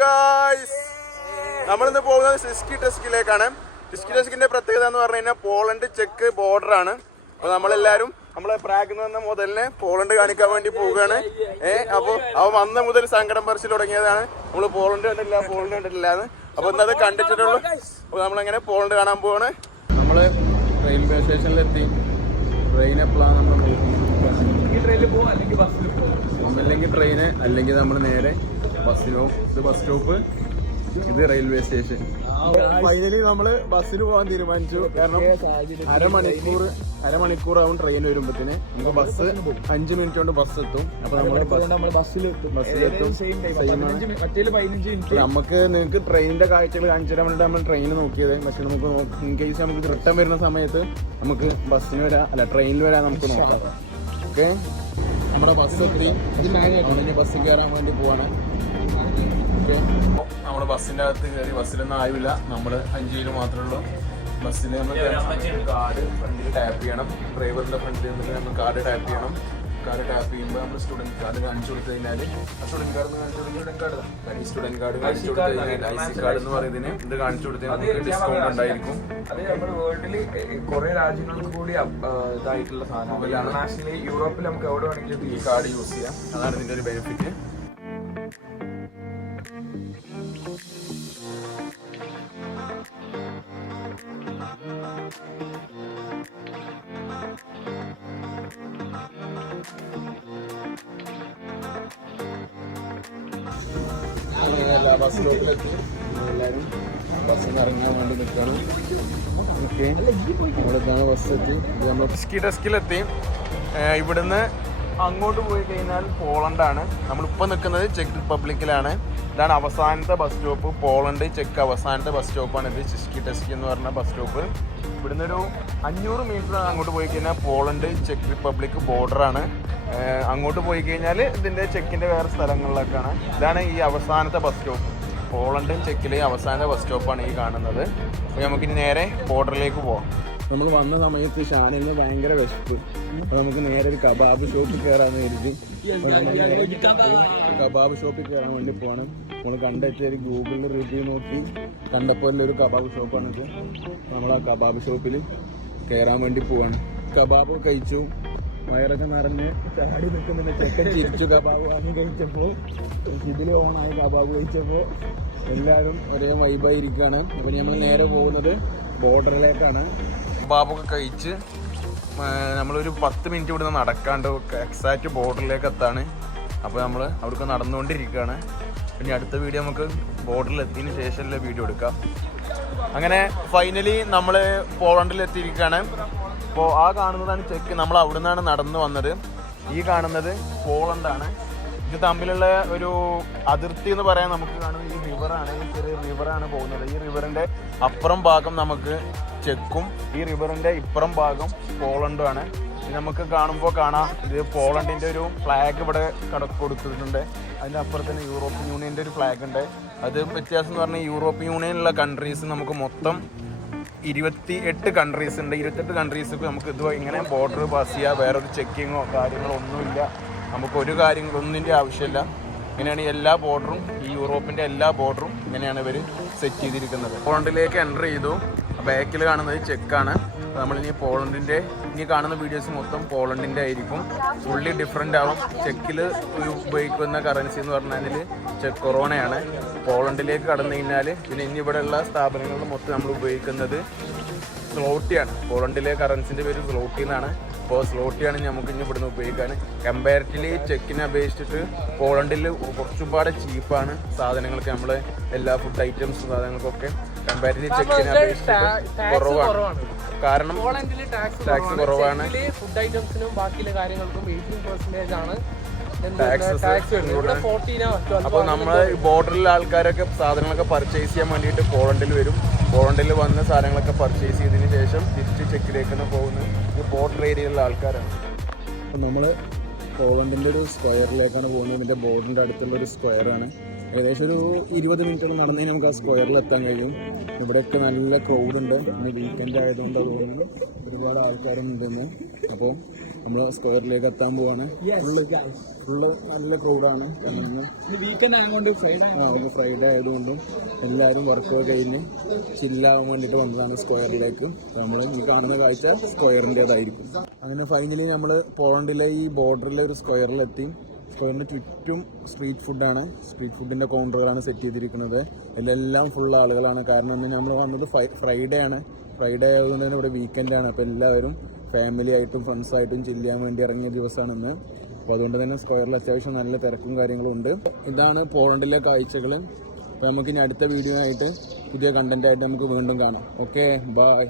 Guys നമ്മളിന്ന് പോകുന്നത് Syrskyi ടെസ്കിലേക്കാണ്. Syrskyi ടെസ്കിന്റെ പ്രത്യേകത എന്ന് പറഞ്ഞു കഴിഞ്ഞാൽ പോളണ്ട് ചെക്ക് ബോർഡർ ആണ്. അപ്പൊ നമ്മളെല്ലാരും നമ്മളെ പ്രാഗ്ന്ന് വന്ന പറഞ്ഞ മുതലിനെ പോളണ്ട് കാണിക്കാൻ വേണ്ടി പോവുകയാണ്. ഏഹ് അപ്പൊ അവ വന്ന മുതൽ സങ്കടം പറിച്ചു തുടങ്ങിയതാണ്. നമ്മൾ പോളണ്ട് കണ്ടിട്ടില്ല പോളണ്ട് കണ്ടിട്ടില്ല എന്ന് അപ്പൊ ഇന്നത് കണ്ടിട്ടുള്ളൂ അപ്പൊ നമ്മളങ്ങനെ പോളണ്ട് കാണാൻ പോവാണ്? നമ്മൾ റെയിൽവേ സ്റ്റേഷനിലെത്തി ട്രെയിൻ എപ്പോഴാണ് നമ്മൾ ഈ ട്രെയിനിൽ പോവാം അല്ലെങ്കിൽ ബസ്സിൽ പോവാം? അല്ലെങ്കിൽ ട്രെയിന് അല്ലെങ്കിൽ നമ്മൾ നേരെ ബസ്സിലോ ഇത് ബസ് സ്റ്റോപ്പ് ഇത് റെയിൽവേ സ്റ്റേഷൻ ഫൈനലി നമ്മൾ ബസ്സിൽ പോകാൻ തീരുമാനിച്ചു. കാരണം അരമണിക്കൂർ അരമണിക്കൂർ ആവും ട്രെയിൻ വരുമ്പോഴത്തേന് നമുക്ക് ബസ് അഞ്ചു മിനിറ്റ് കൊണ്ട് ബസ് എത്തും. അപ്പൊ നമ്മൾ നമ്മൾ ബസ്സിലെത്തും നമുക്ക് നിങ്ങൾക്ക് ട്രെയിനിന്റെ കാഴ്ചകൾ അഞ്ചര മണിക്കൂർ നമ്മൾ ട്രെയിൻ നോക്കിയത്. പക്ഷെ നമുക്ക് ഇൻ കേസ് നമുക്ക് റിട്ടേൺ വരുന്ന സമയത്ത് നമുക്ക് ബസ്സിന് വരാം. അല്ല ട്രെയിനിൽ വരാൻ നമുക്ക് നോക്കാം. ഓക്കെ നമ്മുടെ ബസ് എത്തി. ബസ് കയറാൻ വേണ്ടി പോവാണ്. നമ്മുടെ ബസ്സിന്റെ അകത്ത് കയറി ബസ്സിലൊന്നും ആയില്ല നമ്മൾ അഞ്ചു പേര് മാത്രമേ ഉള്ളൂ. ബസ്സിൽ നമ്മൾ കാർഡ് ഫ്രണ്ടിൽ ടാപ്പ് ചെയ്യണം. ഡ്രൈവറിന്റെ ഫ്രണ്ടിൽ നിന്നിട്ട് നമ്മൾ കാർഡ് ടാപ്പ് ചെയ്യണം. കാർഡ് ടാപ്പ് ചെയ്യുമ്പോൾ നമ്മൾ സ്റ്റുഡന്റ് കാർഡ് കാണിച്ചു കൊടുത്തു കഴിഞ്ഞാൽ സ്റ്റുഡന്റ് കാർഡ് കാണിച്ചു സ്റ്റുഡന്റ് കാർഡ് കാണിച്ചു കൊടുത്തു കഴിഞ്ഞാൽ ഐ സി കാർഡ് എന്ന് പറയുന്നതിന് ഇത് കാണിച്ചു കൊടുത്താൽ നമുക്ക് ഡിസ്കൗണ്ട് ഉണ്ടായിരിക്കും. അത് നമ്മുടെ വേൾഡിൽ കുറെ രാജ്യങ്ങളിൽ കൂടി ഇതായിട്ടുള്ള സാധനം. ഇന്റർനാഷണലി യൂറോപ്പിൽ നമുക്ക് എവിടെ വേണമെങ്കിലും ഈ കാർഡ് യൂസ് ചെയ്യാം. അതാണ് ഇതിന്റെ ഒരു ബെനിഫിറ്റ് എല്ലാ എല്ലാവരും ഇറങ്ങാൻ വേണ്ടി ഇവിടുന്ന് അങ്ങോട്ട് പോയി കഴിഞ്ഞാൽ പോളണ്ടാണ്. നമ്മളിപ്പോൾ നിൽക്കുന്നത് ചെക്ക് റിപ്പബ്ലിക്കിലാണ്. ഇതാണ് അവസാനത്തെ ബസ് സ്റ്റോപ്പ്. പോളണ്ട് ചെക്ക് അവസാനത്തെ ബസ് സ്റ്റോപ്പാണ് ഇത് ചിസ്കി ടെസ്കി എന്ന് പറഞ്ഞ ബസ് സ്റ്റോപ്പ്. ഇവിടുന്ന് ഒരു അഞ്ഞൂറ് മീറ്റർ അങ്ങോട്ട് പോയി കഴിഞ്ഞാൽ പോളണ്ട് ചെക്ക് റിപ്പബ്ലിക് ബോർഡറാണ് അങ്ങോട്ട് പോയി കഴിഞ്ഞാൽ ഇതിന്റെ ചെക്കിന്റെ വേറെ സ്ഥലങ്ങളിലൊക്കെയാണ്. ഇതാണ് ഈ അവസാനത്തെ ബസ് സ്റ്റോപ്പ് പോളണ്ടും ചെക്കിലെയും അവസാനത്തെ ബസ് സ്റ്റോപ്പാണ് ഈ കാണുന്നത്. അപ്പോൾ നമുക്കിനി നേരെ ബോർഡറിലേക്ക് പോവാം. നമ്മൾ വന്ന സമയത്ത് ഷാനിന് ഭയങ്കര വിശപ്പ്. അപ്പൊ നമുക്ക് നേരെ ഒരു കബാബ് ഷോപ്പിൽ കയറാൻ കരുതി. കബാബ് ഷോപ്പിൽ കയറാൻ വേണ്ടി പോകണം നമ്മൾ കണ്ടെത്തിയ ഒരു ഗൂഗിളിൽ റിവ്യൂ നോക്കി. കണ്ടപ്പോൾ ഒരു കബാബ് ഷോപ്പാണ് നമ്മൾ ആ കബാബ് ഷോപ്പിൽ കയറാൻ വേണ്ടി പോവാണ്. കബാബ് കഴിച്ചു. വയറൊക്കെ നിറഞ്ഞ് ചാടി നിൽക്കുന്നുണ്ട്. ചെക്കൻ ചിരിച്ചു കബാബ് വാങ്ങി കഴിച്ചപ്പോൾ ഇതിൽ ഓണായി കബാബ് കഴിച്ചപ്പോൾ എല്ലാവരും ഒരേ വൈബായിരിക്കുകയാണ് അപ്പം നമ്മൾ നേരെ പോകുന്നത് ബോർഡറിലേക്കാണ് കബാബൊക്കെ കഴിച്ച് നമ്മളൊരു പത്ത് മിനിറ്റ് ഇവിടുന്ന് നടക്കാണ്ട് എക്സാക്റ്റ് ബോർഡറിലേക്ക് എത്താണ് അപ്പോൾ നമ്മൾ അവിടേക്ക് നടന്നുകൊണ്ടിരിക്കുകയാണ്. ഇനി അടുത്ത വീഡിയോ നമുക്ക് ബോർഡറിൽ എത്തിയതിന് ശേഷമല്ലേ വീഡിയോ എടുക്കാം. അങ്ങനെ ഫൈനലി നമ്മൾ പോളണ്ടിൽ എത്തിയിരിക്കുകയാണ് അപ്പോൾ ആ കാണുന്നതാണ് ചെക്ക് നമ്മൾ അവിടെ നിന്നാണ് നടന്നു വന്നത്. ഈ കാണുന്നത് പോളണ്ടാണ്. ഇത് തമ്മിലുള്ള ഒരു അതിർത്തി എന്ന് പറയാൻ നമുക്ക് കാണുന്നത് ഈ റിവറാണ് ഈ ചെറിയ റിവറാണ് പോകുന്നത്. ഈ റിവറിന്റെ അപ്പുറം ഭാഗം നമുക്ക് ചെക്കും ഈ റിവറിന്റെ ഇപ്പുറം ഭാഗം പോളണ്ടുമാണ് നമുക്ക് കാണുമ്പോൾ കാണാം. ഇത് പോളണ്ടിന്റെ ഒരു ഫ്ലാഗ് ഇവിടെ കട കൊടുത്തിട്ടുണ്ട്. അതിന്റെ അപ്പുറത്ത് തന്നെ യൂറോപ്യൻ യൂണിയന്റെ ഒരു ഫ്ലാഗ് ഉണ്ട്. അത് വ്യത്യാസം എന്ന് പറഞ്ഞാൽ യൂറോപ്യൻ യൂണിയനിലുള്ള കൺട്രീസ് നമുക്ക് മൊത്തം ഇരുപത്തി എട്ട് കൺട്രീസ് ഉണ്ട് ഇരുപത്തെട്ട് കൺട്രീസ് നമുക്ക് ഇത് ഇങ്ങനെ ബോർഡർ പാസ് ചെയ്യുക വേറൊരു ചെക്കിങ്ങോ കാര്യങ്ങളോ ഒന്നുമില്ല. നമുക്ക് ഒരു കാര്യങ്ങളൊന്നിന്റെ ആവശ്യമില്ല. ഇങ്ങനെയാണ് എല്ലാ ബോർഡറും ഈ യൂറോപ്പിന്റെ എല്ലാ ബോർഡറും ഇങ്ങനെയാണ് ഇവർ സെറ്റ് ചെയ്തിരിക്കുന്നത്. പോളണ്ടിലേക്ക് എന്റർ ചെയ്തു. ബാക്കിൽ കാണുന്നത് ചെക്കാണ് നമ്മളിനി പോളണ്ടിന്റെ ഇനി കാണുന്ന വീഡിയോസ് മൊത്തം പോളണ്ടിന്റെ ആയിരിക്കും. ഫുള്ളി ഡിഫറെന്റ് ആവും. ചെക്കിൽ ഉപയോഗിക്കുന്ന കറൻസി എന്ന് പറഞ്ഞാൽ ചെക്ക് കൊറോണയാണ്. പോളണ്ടിലേക്ക് കടന്നു കഴിഞ്ഞാൽ പിന്നെ ഇനി ഇവിടെയുള്ള സ്ഥാപനങ്ങൾ മൊത്തം നമ്മൾ ഉപയോഗിക്കുന്നത് സ്ലോട്ടിയാണ് പോളണ്ടിലെ കറൻസിന്റെ പേര് സ്ലോട്ടി എന്നാണ്. അപ്പോൾ സ്ലോട്ടിയാണ് നമുക്ക് ഇനി ഇവിടുന്ന് ഉപയോഗിക്കാൻ. കമ്പാരിറ്റീവ്ലി ചെക്കിനെ അപേക്ഷിച്ചിട്ട് പോളണ്ടിൽ കുറച്ചുപാട് ചീപ്പാണ് സാധനങ്ങൾക്ക് നമ്മൾ എല്ലാ ഫുഡ് ഐറ്റംസ് സാധനങ്ങൾക്കൊക്കെ. കമ്പാരിറ്റീവ്ലി ചെക്കിനെ അപേക്ഷിച്ചിട്ട് കുറവാണ്. കാരണം ടാക്സ് കുറവാണ്. ഫുഡ് ഐറ്റംസിനും ബാക്കിയുള്ള കാര്യങ്ങൾക്കും എയ്റ്റീൻ പെർസെന്റേജ് ആണ്. അപ്പോൾ നമ്മൾ ബോർഡറിലെ ആൾക്കാരൊക്കെ സാധനങ്ങളൊക്കെ പർച്ചേസ് ചെയ്യാൻ വേണ്ടിയിട്ട് പോളണ്ടിൽ വരും. പോളണ്ടിൽ വന്ന സാധനങ്ങളൊക്കെ പർച്ചേസ് ചെയ്തതിന് ശേഷം തിരിച്ച് ചെക്കിലേക്ക് തന്നെ പോകുന്നത് ഈ ബോർഡർ ഏരിയയിലുള്ള ആൾക്കാരാണ്. അപ്പം നമ്മൾ പോളണ്ടിന്റെ ഒരു സ്ക്വയറിലേക്കാണ് പോകുന്നത്. ഇതിന്റെ ബോർഡിന്റെ അടുത്തുള്ള ഒരു സ്ക്വയറാണ് ഏകദേശം ഒരു ഇരുപത് മിനിറ്റ് നടന്നു കഴിഞ്ഞാൽ നമുക്ക് ആ സ്ക്വയറിൽ എത്താൻ കഴിയും. ഇവിടെയൊക്കെ നല്ല ക്രൗഡ് ഉണ്ട്. വീക്കെൻഡ് ആയതുകൊണ്ട് തോന്നുന്നു ഒരുപാട് ആൾക്കാരുണ്ടെന്ന് അപ്പോൾ നമ്മൾ സ്ക്വയറിലേക്ക് എത്താൻ പോവാണ്. ഫുള്ള് ഫുള്ള് നല്ല ക്രൗഡാണ് ആയതുകൊണ്ട് ഫ്രൈഡേ ആയതുകൊണ്ടും എല്ലാവരും വർക്ക് കഴിഞ്ഞ് ചില്ലാവാൻ വേണ്ടിയിട്ട് വന്നതാണ് സ്ക്വയറിലേക്ക് അപ്പോൾ നമ്മൾ ഈ കാണുന്ന കാഴ്ച സ്ക്വയറിന്റെതായിരിക്കും അങ്ങനെ ഫൈനലി നമ്മൾ പോളണ്ടിലെ ഈ ബോർഡറിലെ ഒരു സ്ക്വയറിലെത്തി സ്ക്വയറിന് ചുറ്റും സ്ട്രീറ്റ് ഫുഡാണ് സ്ട്രീറ്റ് ഫുഡിന്റെ കൗണ്ടറുകളാണ് സെറ്റ് ചെയ്തിരിക്കുന്നത്. ഇതിലെല്ലാം ഫുൾ ആളുകളാണ്. കാരണം ഒന്ന് നമ്മൾ വന്നത് ഫ്രൈഡേ ആണ്. ഫ്രൈഡേ ആയതുകൊണ്ട് തന്നെ ഇവിടെ വീക്കെൻഡാണ് അപ്പോൾ എല്ലാവരും ഫാമിലി ആയിട്ടും ഫ്രണ്ട്സ് ആയിട്ടും ചില്ല് ചെയ്യാൻ വേണ്ടി ഇറങ്ങിയ ദിവസമാണ് ഇന്ന് അപ്പോൾ അതുകൊണ്ട് തന്നെ സ്ക്വയറിൽ അത്യാവശ്യം നല്ല തിരക്കും കാര്യങ്ങളും ഉണ്ട്. ഇതാണ് പോളണ്ടിലെ കാഴ്ചകൾ അപ്പോൾ നമുക്ക് ഇനി അടുത്ത വീഡിയോ ആയിട്ട് പുതിയ കണ്ടന്റ് ആയിട്ട് നമുക്ക് വീണ്ടും കാണാം. Okay bye